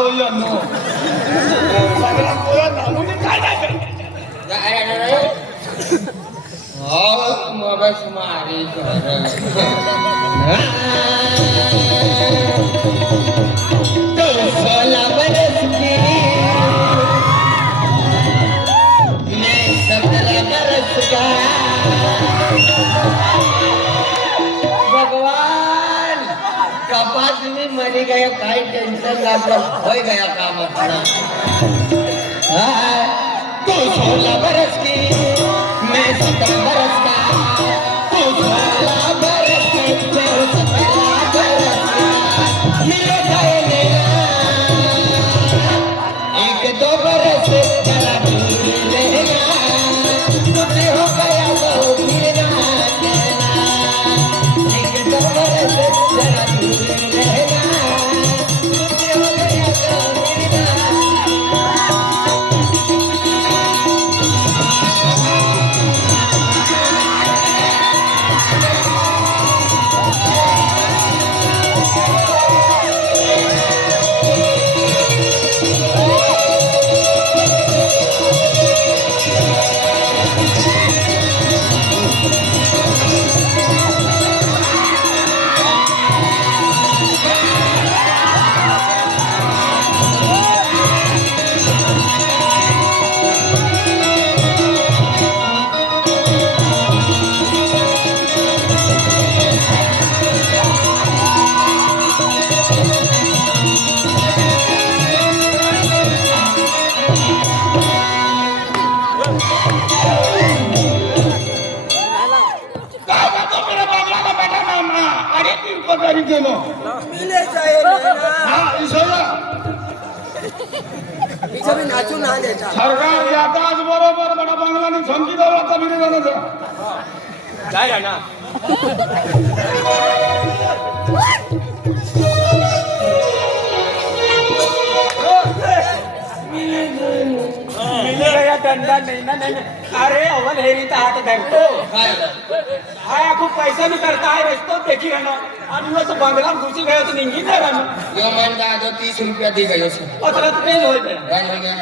होईल नो सगळा पोया नानू मी काय नाही बस मारी तो 16 बरस की मैं 17 बरस का भगवान कपास में मरी गया काई टेंशन ना कर हो गया काम अपना तू 16 बरस की मैं 17 बरस का तू 16 बरस की मैं 17 बरस का मेरे भाई मेरा 1-2 बरस जरा दूर रहना तुझे हो गया तो फिर ना कहना 1-2 बरस जरा दूर रहना तुझे हो गया तो फिर ना सरकार याताच बरोबर बडा बंगलाने धमकी देऊ आता विरोधानं काय ना मिलेगा धंदा नहीं ना नहीं अरे अव्वल हेरी तर हात धरतो हाय खूप पैसा भी करता है रस्तो देखी रहना आणि वो तो बंगला घुसी गयो तो निंगी ना रहना यो मान का जो 30 रुपया दी गयो छे अतरा तो पेज होय ते हो गया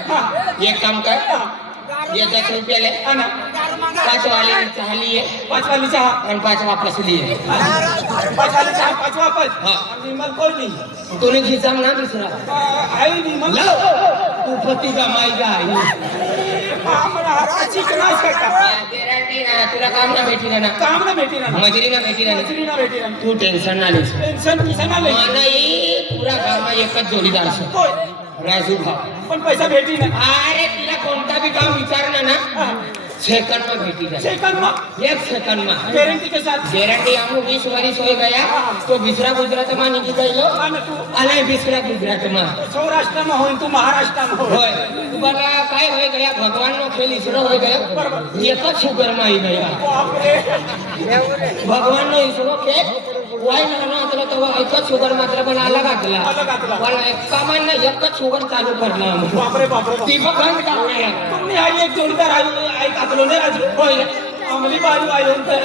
ये काम कर ये 10 रुपया ले ना 5 वाली चाह लिए 5 वाली चहा और 5 वापस लिए 5 वाली चहा 5 वापस हाँ। निमल कोई नहीं तूने खींचा ना दूसरा आई निमल तू पति का माई का आई हमरा हराची कनास करता गॅरंटी ना तुला काम ना भेटी ना काम ना भेटी ना मजुरी ना भेटी ना मजुरी ना भेटी ना तू टेन्शन ना ले टेन्शन किसा ना ले माना ये पूरा गाव में एकच जोडीदार छे होय राजू भाव पण पैसा भेटी ना अरे तिला कोणता भी काम विचारना ना सेकंड में भेटी जाए सेकंड में 1 सेकंड में गारंटी के साथ गॅरंटी हमू 20 वर्ष हो गया तो बिसरा गुजरात में निकली गयो आणि तू अलाय बिसरा गुजरात में सौराष्ट्र में होईन तू महाराष्ट्र में होय होय तुम्हाला काय होय गया भगवान नो खेल इसरो हो गया एकच शुगर में आई गया बाप रे भगवान नो इसरो खेल वाय ना असलं तो एकच शुगर मात्र पण अलग घातला पण कामान ना एकच शुगर चालू करला बाप रे ती बंद काढूया तुम्ही आई एक जोडीदार आई कातलो ने राजू होय आमली बाजू आई होते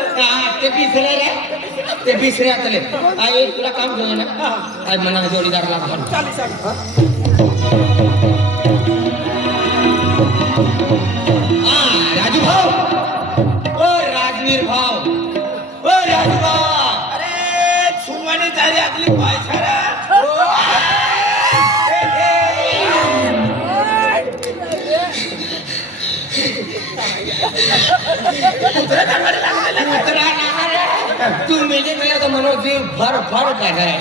ते बिसरे आतले आई तुला काम घेऊ ना आज मला जोडीदार लागला चालीस राजू भाऊ ओ राजवीर भाऊ ओ राजू भाऊ अरे सुमणी तारी आतली पैसा रे उतरा ना तू मेले मेला तो मनो जीव भर भर कर रहा है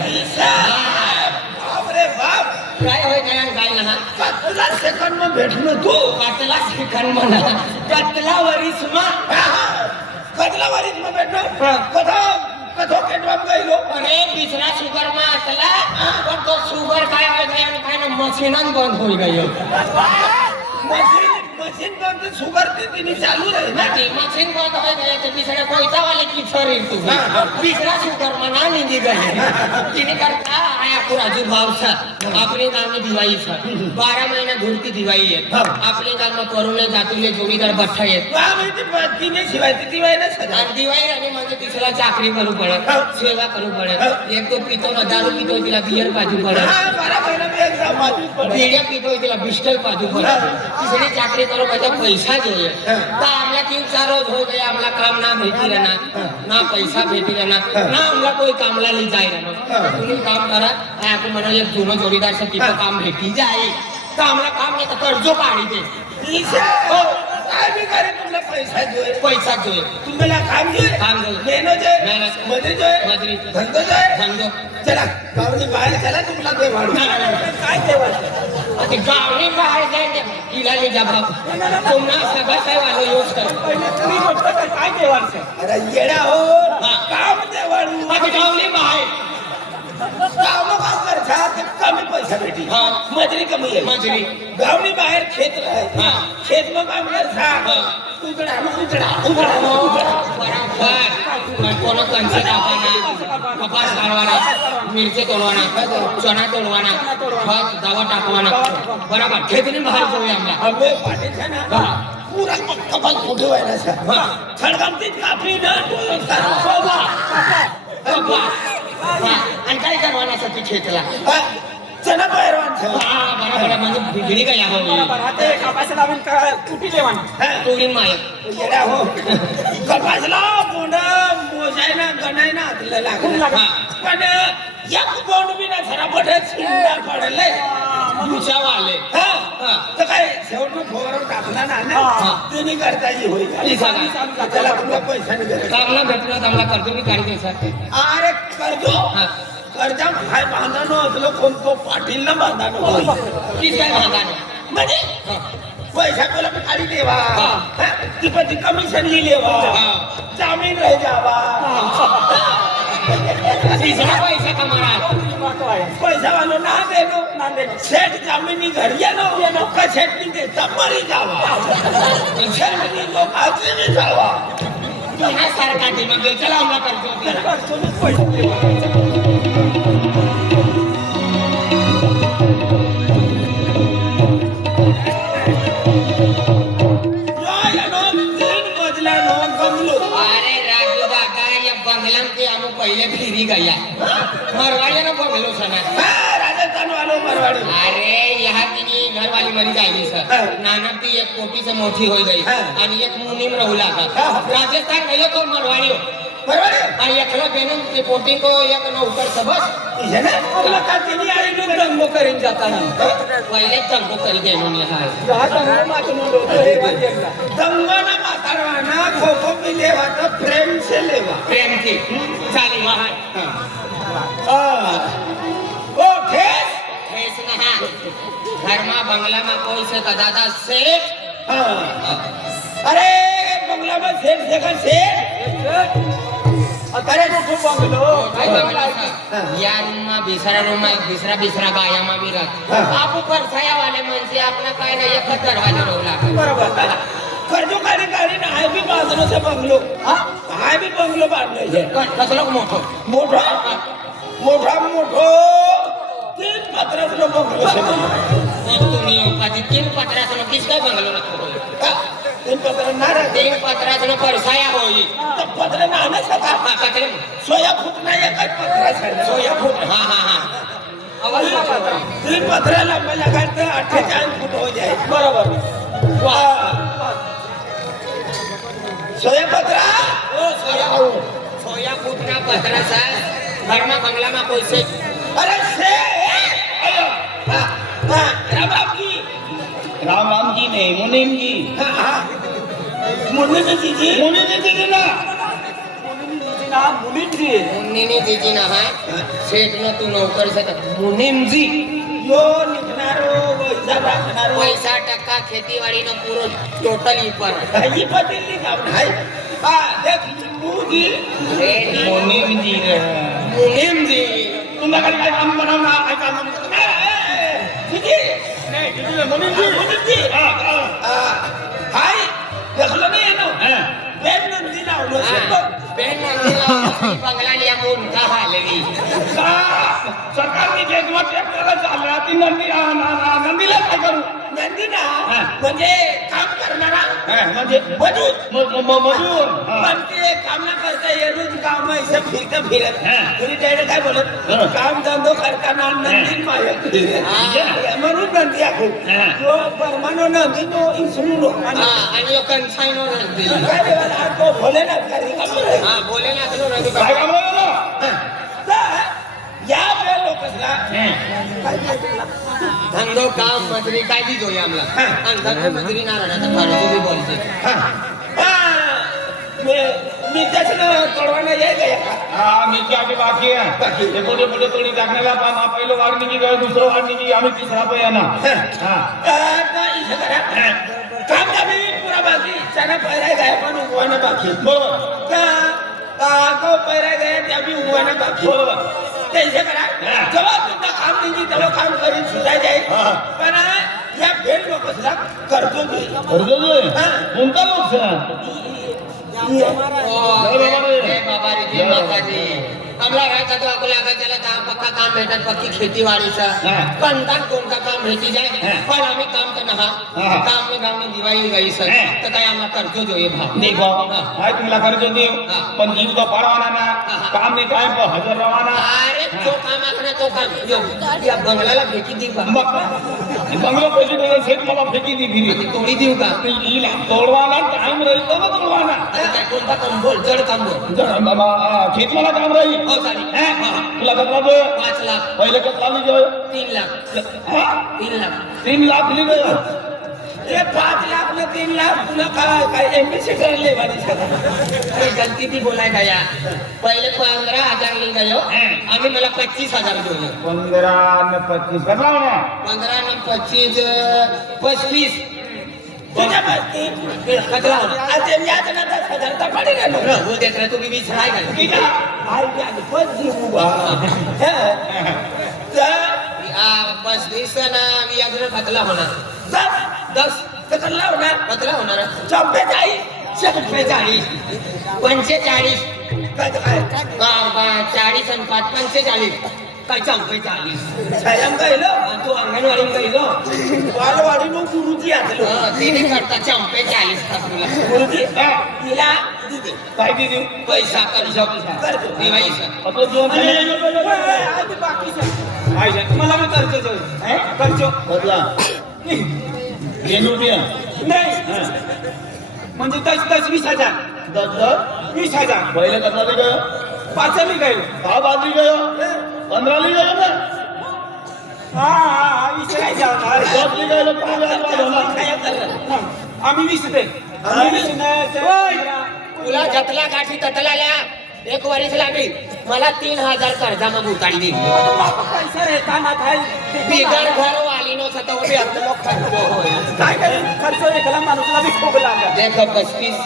बाप रे बाप काय होय काय ना कतला सेकंड में भेटलो तू कातला शिखर म्हणा कातला वरिस मा कतला वारीत में भेटलो कथो केटवाम गइलो अरे बिसरा शुगर मा असला पण तो शुगर काय होय काय ना मशीनन बंद होई गयो मशीन बंद शुगर तिनी चालू रही ना ती मशीन बंद होई गयो तो बिसरा कोयता वाले की छोरी तू बिसरा शुगर मा ना निघी गए तिने करता आया पूरा जो भाव था अपने गांव में दिवाई था 12 महीना घूरती दिवाई है अपने गांव में कोरोना जातुले जोडीदार बठ्ठा है वा माहिती तिने शिवाय ती दिवाय ना सदा आणि दिवाळी आणि म्हणजे तिसरा चाकरी करू पडत सेवा करू पडत एक तो पितो ना दारू पितो तिला बियर पाजू पडत 12 महिना में एक पाजू पड़े बीड़िया पीतो तिला बिस्टल पाजू पड़े इसने चाकरी करो भाई पैसा જોઈએ તો આમલા 3-4 રોજ हो गया આમલા કામ ના भेटी रहना ना पैसा भेटी रहना ना आमला कोई कामला ली जाय रहनो तुम्ही काम करा आपको मनो एक जुनो जोडीदार से किती काम भेटी जाय तो आमला काम नाही तर कर्जो काढी दे काय भी करे तुमला पैसा જોઈએ पैसा જોઈએ तुम्हाला काम જોઈએ काम જોઈએ मेहनत જોઈએ मेहनत मजुरी જોઈએ मजुरी धंदो જોઈએ धंदो चला गावनी बाहेर चला तुम्हाला ते वाढू काय देवाचं आता गावनी बाहेर जायचे हिला ले जा भाऊ तुम्हाला सगळं काय वालो यूज कर पहिले तुम्ही म्हटलं काय देवाचं अरे येडा हो काम ते वाढू आता गावनी बाहेर काम करता ते कमी पैसा भेटी हाँ। मजुरी कमी आहे मजुरी गावनी बाहेर खेत राहते हाँ। खेत में काम करता हाँ। उजड़ा मग कोणा कंची कापाना कपास काढवाना मिरची तोडवाना चणा तोडवाना खत दवा टाकवाना बरोबर खेतनी बाहेर जाऊया आमला हमें पाटे छे ना पूरा कपाल फुटे व्हायला छे खडकामतीत कापली ना सोबा आणि काय करवानासाठी खेतला चना पैरवान छे बरोबर म्हणजे बिगडी काय हवी ते कापास लावून कुठे देवाना तोडीन माय येडा हो कपासला बोंड मोजायला गणायला हातला लागला पण एक बोंड बी ना जरा मोठे छिंडा पडले दुचाव आले तर काय शेवटून फोरवर टाकला ना तिने करता येईल होईल त्याला तुला पैसा नाही गरज कामला भेटलं तर आम्हाला कर्ज बी काढी द्यायचा अरे कर्जो कर्जा काय बांधानो असलो कोणतो पाटील ना बांधानो तीच काय भागानो म्हणजे पैसा तुला खाली देवा ती पण ती कमिशन लिहिलेवा जामीन रह जावा तिसरा पैसा कमाना पैसा वालो ना देनो सेठ जामिनी घर येनो का सेठ ते तमरी जावा शर्मनी लोक आजी जावा पुन्हा सारखा ते मग चला आम्हाला कर्ज अरे राजू दादा या बंगला के हम पहले फिरी गया मरवाड़ी ना बंगलो सना राजस्थान वालों मरवाड़ी अरे यहाँ की घर वाली मरी जाएगी सर नानक की एक कोटी से मोटी हो गई और एक मुनीम रहुला का राजस्थान गयो तो मरवाड़ी हो मरवाड़ी और एकला बेनन की पोटी को एक न ऊपर से बस ये ना आपला का तिने आई नो दंगो करीन जाताना पहले तंगो कर देनो ने हाय जहा दंगो मातनो लोक हे वाजेला दंगना मातारवाना खोखो पे लेवा तो प्रेम से लेवा प्रेम की चाली वहां ओ ठेस ठेस ना घर में बंगला में कोई से दादा सेठ अरे बंगला में सेठ देखा सेठ अरे तो बंगलो काय बंगला या रूम में बिसरा गाया में भी रख आप ऊपर छाया वाले मन से अपना काय ना एक दरवाजा रोला बरोबर कर्जो कारी ना आहे भी बांधनो से बंगलो आहे भी बंगलो बांधले छे कसलो मोठो मोठो तीन पत्रासनो बंगलो छे तुम्ही उपाधी 3 पत्रासनो किस काय बंगलो नको तीन पत्र ना रे 3 पत्रासनो परसाया होई तो पत्र ना ना सका पत्र सोया फूट ना एक पत्रा छे सोया फूट हां अवस्था पत्र तीन पत्र लंबा लगा तो 48 फुट हो जाए बरोबर वाह सोया पत्रा ओ सोया फूटना पत्रा सा घर में बंगला में कोई से अरे से अयो राम जी नहीं मुनीम जी मुनीम जी ना मुन्नी दीदी ना है सेठ न तू नौकर से मुनीम जी यो लिखनारो वैसा रखनारो पैसा टक्का खेती-बाड़ी न पूरो टोटल ऊपर ये पटेली काम है देख मुजी मुनीम जी रे मुनीम जी तुम अगर काय काम बनावना काय काम जी नहीं जी मुनीम जी हाय देख लो नहीं नो बेन नंदी ना उलो से बेन नंदीला बंगला लिया मून का हालेगी सरकार की जेगवत एक तरह चाल रहा थी नंदीला काय करू नंदी ना म्हणजे काम करणारा म्हणजे मजूर पण ते काम ना करता ये रोज काम ऐसे फिरत तुम्ही त्याने काय बोलत काम धंदो करताना नंदी माया नंदी आहे हा. तो परमानो नंदी तो इंसुलिनो आणि आणि कंसाईनो नंदी काय देवाला तो भोलेनाथ करी हा भोलेनाथ नो नंदी काय काम राहिलं? तर या आपल्या लोकांना काय बोलतो? धंदो काम मंत्री काय दी जोई आमला आणि धंदो मंत्री नारायणाचा फार तुम्ही बोलते मी त्याच्यानं तोडवायला येईल का हा मीची आधी बाकी आहे ते मोठे मोठे तोडी टाकण्याला पहिलं वाढ निघी गयो दुसरं वाढ निघी आम्ही तिसरा पण हा काम आम्ही पुरा बाकी त्यानं पैराय गाय पण उगवायला बाकी बरोबर तो पैराय गाय त्या बी उगवायला बाकी बरोबर त्याचे करा जेव्हा तुमचं काम निघी तेव्हा काम करीन सुद्धा जाईल पण या भेट लोकांना करतो मी कोणता लोक बाबा रे जय माताजी आमला राहायचा तो आपल्या त्याला काम पक्का काम भेटत पक्की खेतीवाडीचा कोणता कोणता काम भेटी जाय पण आम्ही काम तर नहा काम में गाव में दिवाळी गई सर तर काय आम्हाला करतो जो ये भाव नाही भाऊ काय तुम्हाला खर्च देऊ पण जीव तो पाडवाना ना काम नाही काय पण हजर रवाना अरे जो काम आखना तो काम यो या बंगल्याला भेटी देऊ का बंगलो पैसे देऊन शेत मला फेकी दी फिरी तोडी देऊ का हिला तोडवाना टाइम राहील तर तोडवाना अरे काय कोणता काम बोल जड काम बोल खेत मला काम राहील हो चालेल तुला कसला दो 5 लाख पहिले कसला लिहिलं 3 लाख 3 लाख 3 लाख लिहिलं ये 5 लाख न 3 लाख तुला काय एमबीसी करले अरे गलती थी बोलाय गया पहिले 15,000 लिख गयो आम्ही मला 25,000 दिले 15 न 25 कसला होणार 15 न 25 35 तुझ्या बसती कचरा होणार आता याच ना 10,000 तर पडी गेलो बोल देत रे तुम्ही 20 राय का ठीक आहे आई याने पण देऊ बा तर 35 ना मी अजून पतला होणार सब 10 तर लावणार पतला होणार 44 45 45 काय 40 आणि 5 45 काय 45 सायम गायलो तू अंगणवाडी गेलो वालवाडी नो गुरुजी आतलो तिने करता 45 तुला गुरुजी तिला दिदे काय दी देऊ पैसा कर्ज करतो दिवाळीचा आता दोन आधी बाकी मला मी करतो करतो बदला रुपया नाही म्हणजे 10-20,000 10 20,000 पहिले कसला लिहिलं पाचवी गयो 10 बाद लिहिलं 15 लिहिलं ना हा विचारायचं होणार 10 लिहिलं 5,000 होणार आम्ही 20 दे आम्ही 20 नाही तुला जतला गाठी ततलाल्या एक वरीस लागली मला 3,000 कर्जा मग उतारली पैसा रेता ना काय बिगर घर वाली नो सता उभी आपलं लोक खर्च होय काय करेल खर्च एकला माणूसला बी खूप लागला देखो 35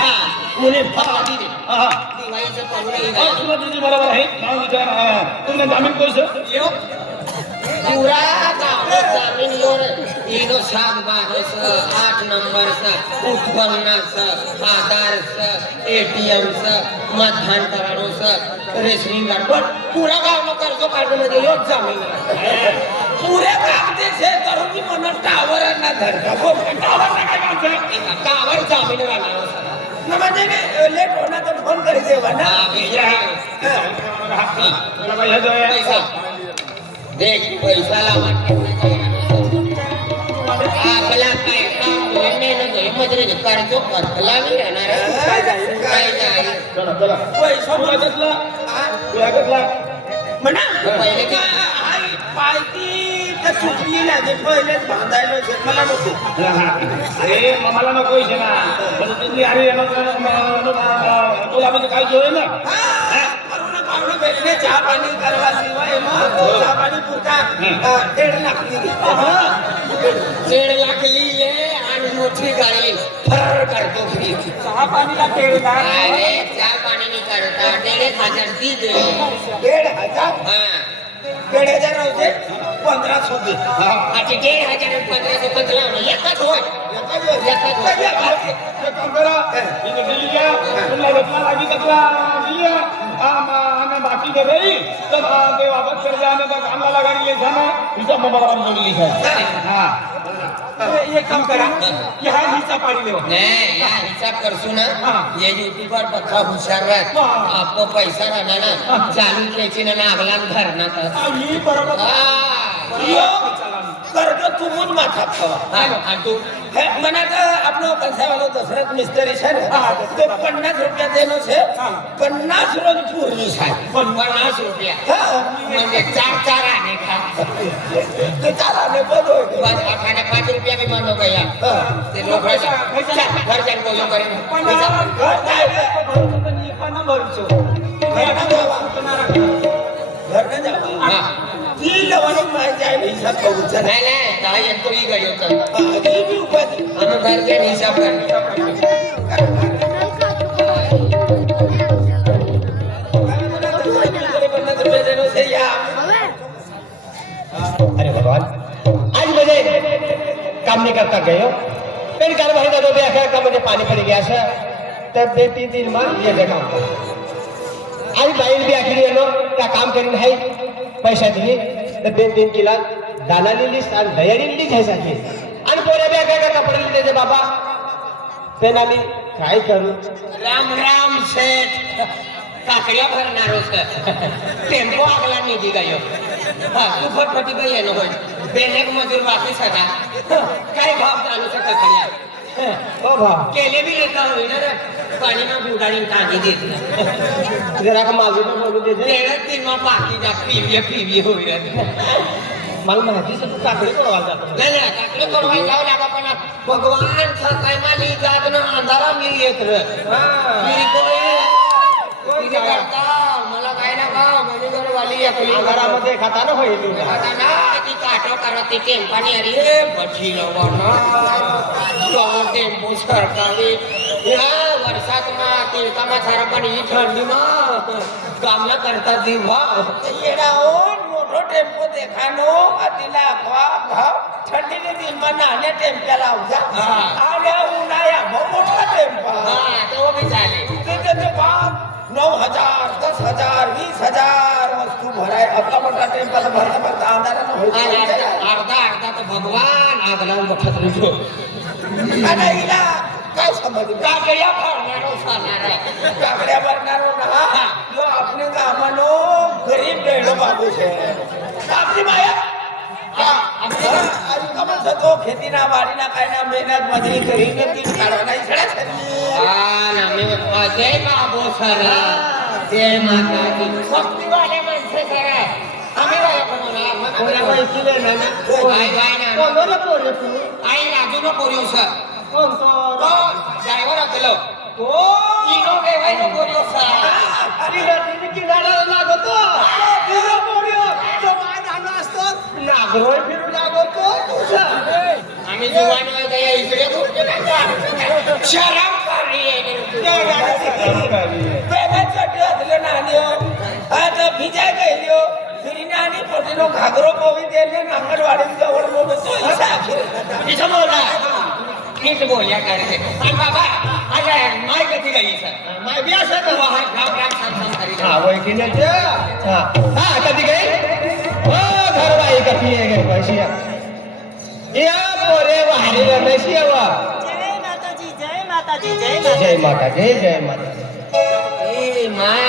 हा मुने फादी दे हा दिवाळीचं पडून येईल तुला तुझी बरोबर आहे नाव विचार तुमने जामीन कोस यो पूरा गाव जमीन your Eno saag Baras 8 number स उत्पन्नास आधार एटीएम स मतदान करारो स रेशनिंग कार्ड पण पूरा गाव नो कर्ज काढून मध्ये योच जमीन पुरे कागदे से करू की मन टावर ना धरका हो टावर ना काय म्हणतो गावावर जमीन राहणार न म्हणजे लेट होणार तर फोन करी देवा ना तुला काय ह्याचं पैसा देख पैसाला आपला पैसा मेहनत आहे मजरे कर्ज करतला नाही राहणार काय नाही चला चला पैसा तुला कसला तुला कसला म्हणा पहिले की आई पायती तर चुकली लागे पहिले बांधायला मला नको अरे मला नको पैसे ना पण तुझी अरे तुला म्हणजे काय जोय ना पाहुणं भेटले चहा पाणी करवा शिवाय मग चहा पाणी पुरता 1.5 लाख दिली 1.5 लाख लिये आणि मोठी गाडी फर करतो फ्री चहा पाणीला केला अरे चहा पाणी नाही करता 1,500 दी दे 1,500 हा 1,500 होते 1500 होते आता 1,500 1500 बदला एकच होय एक काम करा इथे दिली घ्या तुला घेतला लागी कसला दिली आम्ही बाकी दे रही तर ते वापस कर जाने का काम लगा रही है ना हिसाब में बराबर जोड़ी है हां एक काम करा की हा हिचा पाणी लेवा नहीं यार हिसाब करसू ना ये यूट्यूबर बच्चा हुशार रह आपको पैसा रहना ना चालू खेची ना अगला घर ना ही बरोबर हाँ माथा खावा आणि तू मनात आपलं कसावाला दसरथ मिस्त्री છે ને તો 50 રૂપિયા દેનો છે 50 રોજ પૂર્વી સાહેબ 50 रुपया म्हणजे 4 आणे खा તે ચાલાને બધો बस आठाने 5 रुपया भी मानो गया ते लोक घर जान बोलो करे पण घर जायचं भरून पण मी पण भरूचो ઘરના જવા ઘરના જવા हा ઈ લેવાનું માં જાય ને હિસાબ બહુ છે नाही नाही काय एक तो ही गयो तर હજી બી ઉપાધિ आम्ही घर के हिसाब कर अरे भगवान आज मुझे काम नहीं करता गयो पेन कार भाई दादो बे आखिर का मुझे पानी पड़ गया सर तब 2-3 दिन में ये जगह आज बाइल भी आखिर ये लो क्या काम करीन है पैसा दिली तर 2-3 किलो दाना लिलीस आणि दयारी लिलीस आहे साथी आणि पोरे बे आखिर का कपडे लिले जे बाबा पेन आली काय करू राम राम सेठ काकड्या भरणारो सर टेम्पो आगला निघी गयो हा तू फटफटी गई आहे होय बेनेक मजूर वापस आता काय भाव चालू सर काकड्या ओ भा केले भी लेता होई ना रे पाणी ना बुडाडी टाकी देत जरा का मागे तो बोलू दे तेरा दिन में बाकी जा पीवी होई रे मला माहिती सब काकडे पडवा जातो नाही नाही काकडे करवाय जाऊ लागा पण भगवान काय माली जात ना अंधारा मी येत रे मी तिने करता मला काय ना गाव म्हणजे घरवाली एकली घरामध्ये खाताना होईल आता ना ती काटो करत ती टेम्पानी अरे बची लवणा तो टेम्पो सरकारी या वर्षात ना तिळकामा सारा पण ही थंडी ना कामला करता जीवा येडाओ मोठो टेम्पो देखानो अतिला भाव थंडीने दिनमा नाने टेम्प्याला आवजा आल्या उन्हाळ्या मोठा टेम्पा हा तो बी चाले त्याचे भाव 9,000 10,000 20,000 वस्तू भराय आपला मोठा टेम्पाला भरता अंधारा अर्धा तर भगवान आगला मोठा तुझो आणि हिला काय समज काकड्या भरणारो साणार काकड्या भरणारो ना यो आपले गामानो गरीब डेडो बाबू છે आपली माया आज कमल सतो खेतीना वाडीना कायना मेहनत मजुरी કરીને તીન કાઢવાના છડા છે जय बाबो सर जय माता दी भक्ती वाले माणसे सर आम्ही कोणा पैकीले ना कोणाला पोरे तू आई राजू न पोरियो सर कोणतो ड्रायव्हर केलो ओ इनो गेवाय न पोरियो सर अरे रात्री किनारा लागतो तिला पोरियो तो काय झालो असतो नागरोय फिरू लागतो तुझा आम्ही जुवान गया इकडे शरम करी પહેલા ચટ્યો એટલે નાન્યો આ તો બીજા ગયેલો ફીરીને આની પોતીનો ઘાઘરો પોવી દેલે નાંગરવાડી જવળનો બધો હિસાબ इथं बोला नीट बोलया करते आणि बाबा अरे माय कधी गई सर माय बी असं तर राम राम राम राम करी हा वय किने ते हा हा कधी गई ओ घरवाई कधी आहे गे पैसे या पोरे वाहरी नशी वा जय माताजी जय माताजी जय जय माता जय माता ए माय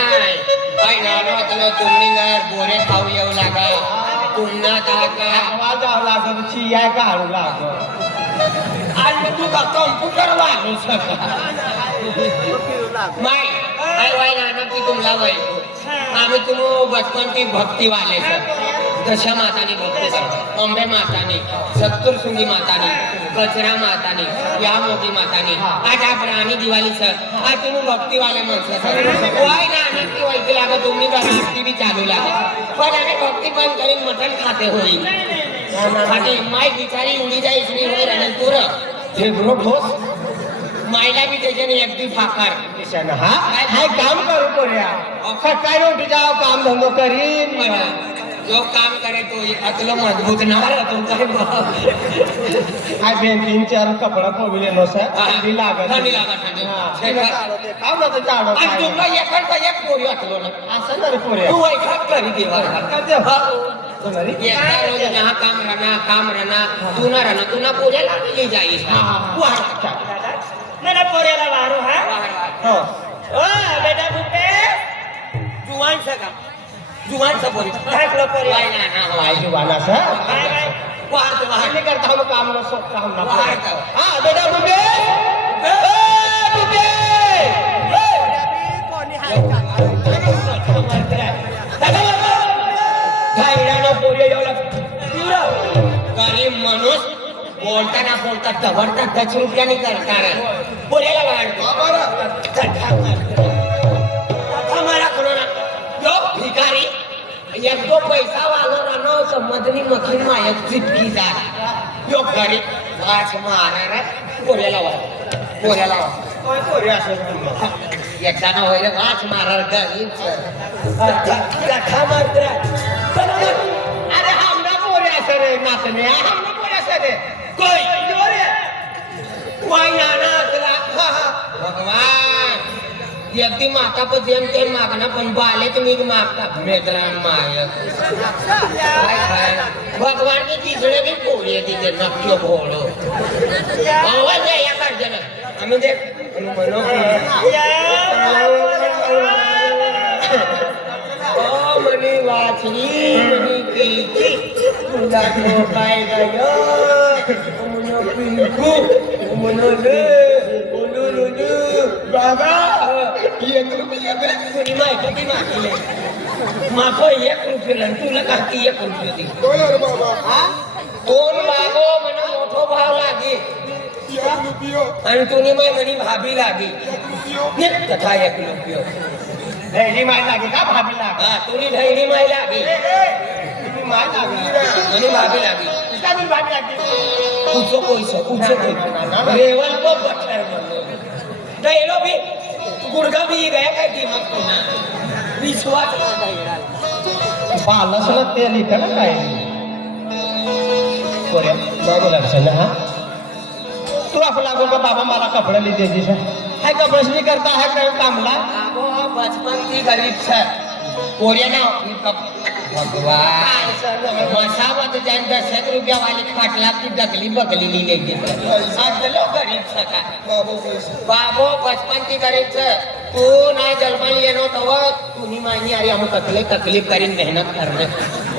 काय नानो तुला तुम्ही घर बोरे खाऊ येऊ लागा पुन्हा का आवाज आव लागत चिया का हाडू लागो आज तू का कॉम्प्युटर वाजू माय काय वाय नाना की तुमला वय आम्ही तुम बचपन की भक्ती वाले सर दशा मातानी भक्ती सर अंबे मातानी सत्तरसुंगी मातानी कचरा मातानी या मोठी मातानी आज आप राणी दिवाळी सर आज तुम्ही भक्ती वाले माणसं सर वाय नाना की वैकी लागा तुम्ही का भक्ती भी चालू लागा पण आम्ही भक्ती बंद करीन मटण खाते होई आणि माय बिचारी उडी जाई इसनी होय रणपूर हे ग्रुप होस मायला भी त्याच्याने एकटी फाकार निशान हा हाय काम करू पोऱ्या सकाळी उठी जाव काम धंदो करीन जो काम करे तो अतलो मजबूत ना तो काय हाय बेन 3-4 कपडा पोविले नो सर थंडी लागत थंडी लागत थंडी काम ना जाडो आणि तुला एकच एक पोरी वाटलो ना असं तर पोऱ्या तू एखाद करी देवा करते हा तुम्हारी एका रोज यहाँ काम रहना तू ना पोऱ्याला ले जाईस मेरा पोरेला वारू हा हो ओ बेटा भूपे जुवान सा का जुवान सा पोरी ढाकलो पोरे वाय ना वाय जुवाना सर काय काय वाढतो नहीं करता हूँ काम ना सोचता हूँ ना बाहर का। हाँ बेटा बुके बुके गरीब माणूस बोलताना बोलता जबरदस्त 10 रुपयाने करणार बोलायला वाढतो मारा कोणा यो भिकारी एक दो पैसा वाला रानो समजनी मखीन मायक चिटकी जा यो गरीब वाच मारणार बोलायला वाढ एकदा ना होईल वाच मारणार गरीब कथा मारत अरे हमरा बोले असं रे नाचणे हमरा बोले असं रे कोई कोई नाना तुला भगवान यदि माता पर जेम तेम मागना पण बाले तुम्ही मागता मेदरान मायक भगवान की तीसरे भी पोळी तिथे नक्की भोळो आवाज या काढते ना आम्ही देख म्हणू मनी वाचली मनी केली तुला तो काय गयो मनो पिंकू मनो ले बोलू लुलू बाबा 1 रुपया दे कोणी माहिती ती मागली मागो 1 रुपया तुला काकी 1 रुपया दी बाबा दोन बागो मला मोठो भाव लागी 1 रुपया आणि तुम्ही म्हणी भाभी लागी नित कथा 1 रुपया धैर्य मार लागे का भाभी लागे हा तुम्ही धैर्य माय लागी तुम्ही मार लागे म्हणी भाभी लागी इसका भी भाभी लागे कुछो पैसा लेवल को पत्थर बनो डैलो भी गुड़गा भी गया काय कीमत को ना विश्वास पालसला तेल इथं ना काय पोऱ्या बाबा लक्षण हा तू आपला लागो का बाबा मला कपडे लिहिते दिसा हाय कपडेच नाही करता हाय काय कामला आगो बचपन की गरीब से कोरिया ना भगवान मसावत जान 10 रुपया वाली खाटला की डगली बगली ली लेके अदलो गरीब सका बाबो बचपन की गरीब से तू ना जलमल येनो तव तुनी मानी अरे हम तकलीफ करीन मेहनत करने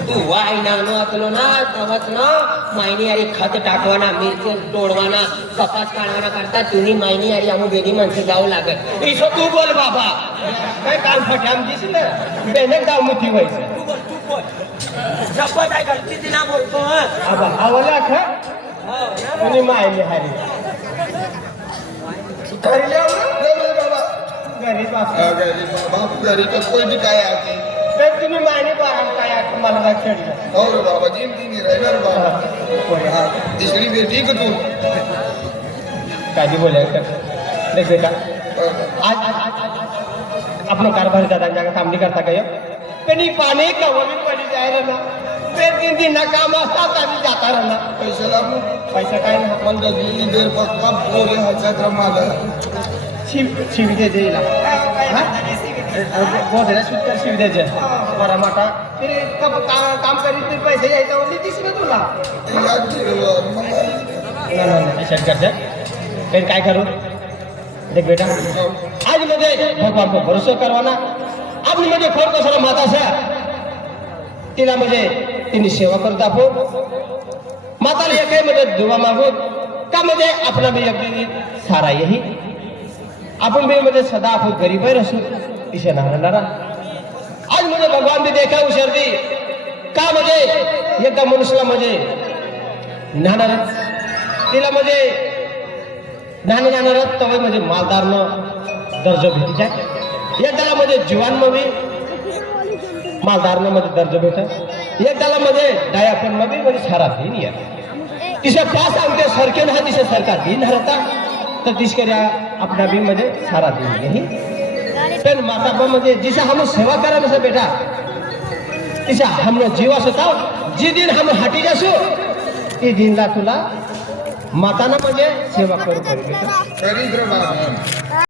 तू वाई ना नो अकलो ना तवत ना मायनी अरे खत टाकवाना मिरची तोडवाना कपास काढवाना करता तुनी मायनी अरे हम बेडी माणसे जाऊ लागत इसो तू बोल बाबा काय काल फटाम दिसले बेनक दाव मुठी व्हायचं शपथ आहे घरची तिला बोलतो आबा आवला खा कोणी मायले हारी घरी बाबा घरी बाबा घरी तर कोई भी काय आते तर तुम्ही मायने बाहेर काय मला काय खेळलं और बाबा जिंदगी नहीं रहेगा बाबा तीसरी बेटी को तू काय बोले देख बेटा आज अपनो कारभार दादा जाकर काम नहीं करता कयो कहीं पानी का वो भी पड़ी जाए रहना फिर 3 दिन ना काम आता तभी जाता रहना पैसा लागू पैसा काय ना मन का दिल्ली देर पक्का बोले हजार मागा शिव दे देला बहुत है सुत्तर शिव दे जे बड़ा माटा फिर कब काम करी फिर पैसे जायचा म्हणजे दिसलं तुला याद केलं ना ऐसा कर जा फिर काय करू देख बेटा आज मुझे भगवान पर भरोसा करवाना अब मुझे फोन को सारा माता से तिला मुझे तिनी सेवा करत आपण माताला एक मुझे दुआ मागू का मुझे अपना भी अगदी सारा यही आपण भी मुझे सदा आपण गरीब रसू इसे नारा आज मुझे भगवान भी देखा उशर दी का मुझे एकदम मनुष्यला मुझे नाना तिला मुझे नाना जाणार तवय म्हणजे मालदार न दर्जा भेटी जाय एकदाला म्हणजे जीवन मध्ये मालदार न मध्ये दर्जा भेट एकदाला म्हणजे डायापन मध्ये म्हणजे सारा दिन या तिसे क्या सांगते सरके ना तिसे सरकार दिन हरता तर तिसकऱ्या अपना भी म्हणजे सारा दिन यही पण माता पण म्हणजे जिसे हम सेवा करा ना बेटा तिसे हम जीवा होता जी दिन हम हाटी जासू ती दिनला तुला माताना म्हणजे सेवा करू करीत रे बाबा